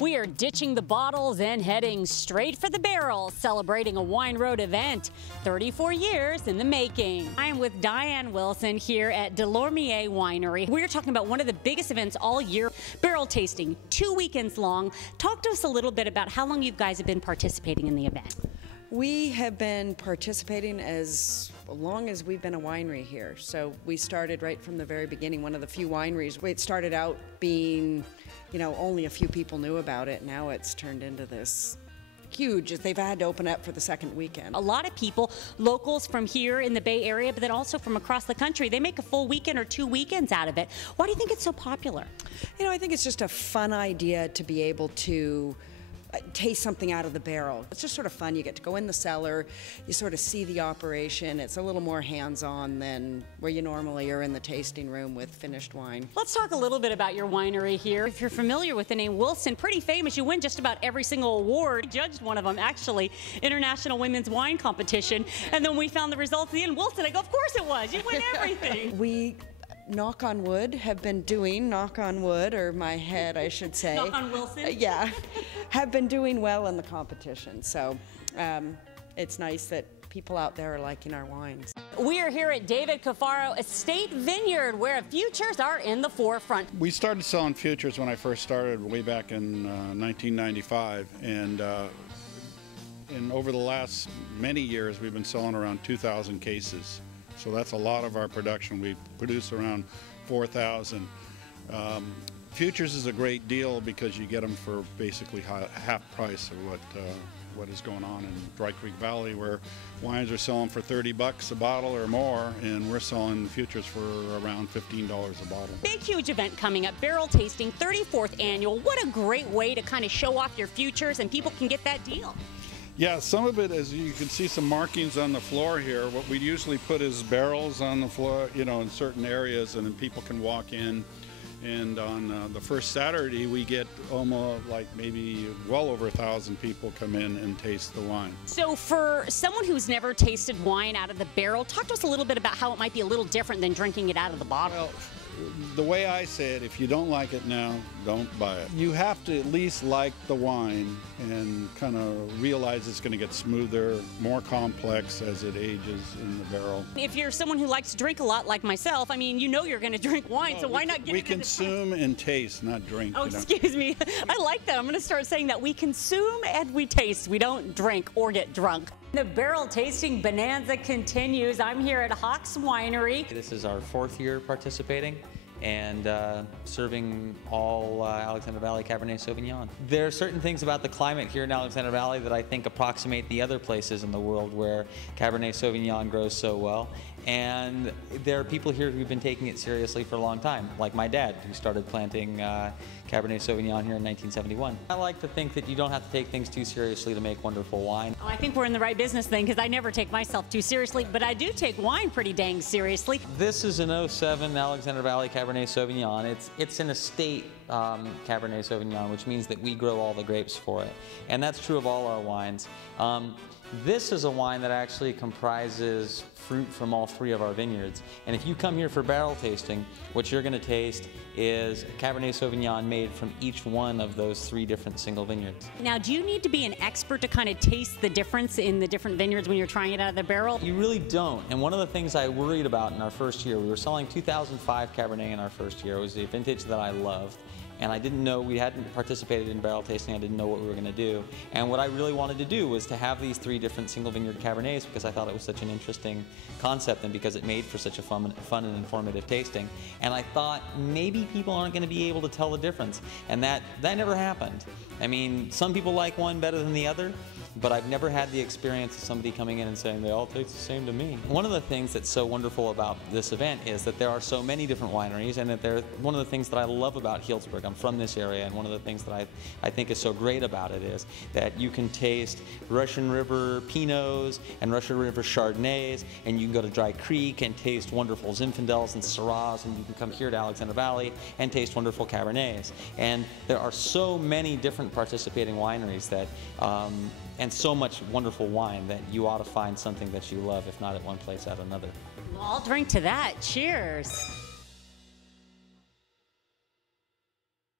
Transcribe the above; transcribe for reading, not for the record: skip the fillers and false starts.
We are ditching the bottles and heading straight for the barrel, celebrating a Wine Road event, 34 years in the making. I am with Diane Wilson here at Delormier Winery. We're talking about one of the biggest events all year, barrel tasting, 2 weekends long. Talk to us a little bit about how long you guys have been participating in the event. We have been participating as long as we've been a winery here. So we started right from the very beginning, one of the few wineries. It started out being, only a few people knew about it. Now it's turned into this huge. They've had to open up for the second weekend. A lot of people, locals from here in the Bay Area, but then also from across the country, they make a full weekend or 2 weekends out of it. Why do you think it's so popular? I think it's just a fun idea to be able to taste something out of the barrel. It's just sort of fun. You get to go in the cellar, you sort of see the operation. It's a little more hands-on than where you normally are in the tasting room with finished wine. Let's talk a little bit about your winery here. If you're familiar with the name Wilson, pretty famous. You win just about every single award. I judged one of them, actually, International Women's Wine Competition. And then we found the results at the end. Wilson, I go, of course it was. You win everything. We, knock on wood, have been doing, knock on wood, or my head, I should say. Knock on Wilson? Yeah, have been doing well in the competition. So it's nice that people out there are liking our wines. We are here at David Cafaro Estate Vineyard, where futures are in the forefront. We started selling futures when I first started way back in 1995, and over the last many years we've been selling around 2,000 cases. So that's a lot of our production. We produce around 4,000. Futures is a great deal because you get them for basically half price of what is going on in Dry Creek Valley, where wines are selling for $30 a bottle or more, and we're selling futures for around $15 a bottle. Big, huge event coming up, barrel tasting, 34th annual. What a great way to kind of show off your futures, and people can get that deal. Yeah, some of it is, you can see some markings on the floor here. What we usually put is barrels on the floor, in certain areas, and then people can walk in. And on the first Saturday, we get almost like maybe well over 1,000 people come in and taste the wine. So for someone who's never tasted wine out of the barrel, talk to us a little bit about how it might be a little different than drinking it out of the bottle. Well, the way I say it, if you don't like it now, don't buy it. You have to at least like the wine and kind of realize it's going to get smoother, more complex as it ages in the barrel. If you're someone who likes to drink a lot like myself, I mean, you're going to drink wine, so why not get it? We consume and taste, not drink. Oh, excuse me. I like that. I'm going to start saying that. We consume and we taste. We don't drink or get drunk. The barrel tasting bonanza continues. I'm here at Hawks Winery. This is our 4th year participating and serving all Alexander Valley Cabernet Sauvignon. There are certain things about the climate here in Alexander Valley that I think approximate the other places in the world where Cabernet Sauvignon grows so well. And there are people here who've been taking it seriously for a long time, like my dad, who started planting Cabernet Sauvignon here in 1971. I like to think that you don't have to take things too seriously to make wonderful wine. Oh, I think we're in the right business then, because I never take myself too seriously, but I do take wine pretty dang seriously. This is an 07 Alexander Valley Cabernet Sauvignon. It's an estate Cabernet Sauvignon, which means that we grow all the grapes for it. And that's true of all our wines. This is a wine that actually comprises fruit from all 3 of our vineyards. And if you come here for barrel tasting, what you're going to taste is Cabernet Sauvignon made from each one of those 3 different single vineyards. Now, do you need to be an expert to kind of taste the difference in the different vineyards when you're trying it out of the barrel? You really don't. And one of the things I worried about in our first year, we were selling 2005 Cabernet in our first year. It was a vintage that I loved. And I didn't know, we hadn't participated in barrel tasting, I didn't know what we were going to do. And what I really wanted to do was to have these 3 different single vineyard Cabernets, because I thought it was such an interesting concept and because it made for such a fun and informative tasting. And I thought maybe people aren't going to be able to tell the difference. And that never happened. I mean, some people like one better than the other, but I've never had the experience of somebody coming in and saying they all taste the same to me. One of the things that's so wonderful about this event is that there are so many different wineries, and that one of the things that I love about Healdsburg, I'm from this area, and one of the things that I think is so great about it is that you can taste Russian River Pinots and Russian River Chardonnays, and you can go to Dry Creek and taste wonderful Zinfandels and Syrahs, and you can come here to Alexander Valley and taste wonderful Cabernets. And there are so many different participating wineries that and so much wonderful wine that you ought to find something that you love, if not at one place, at another. Well, I'll drink to that. Cheers.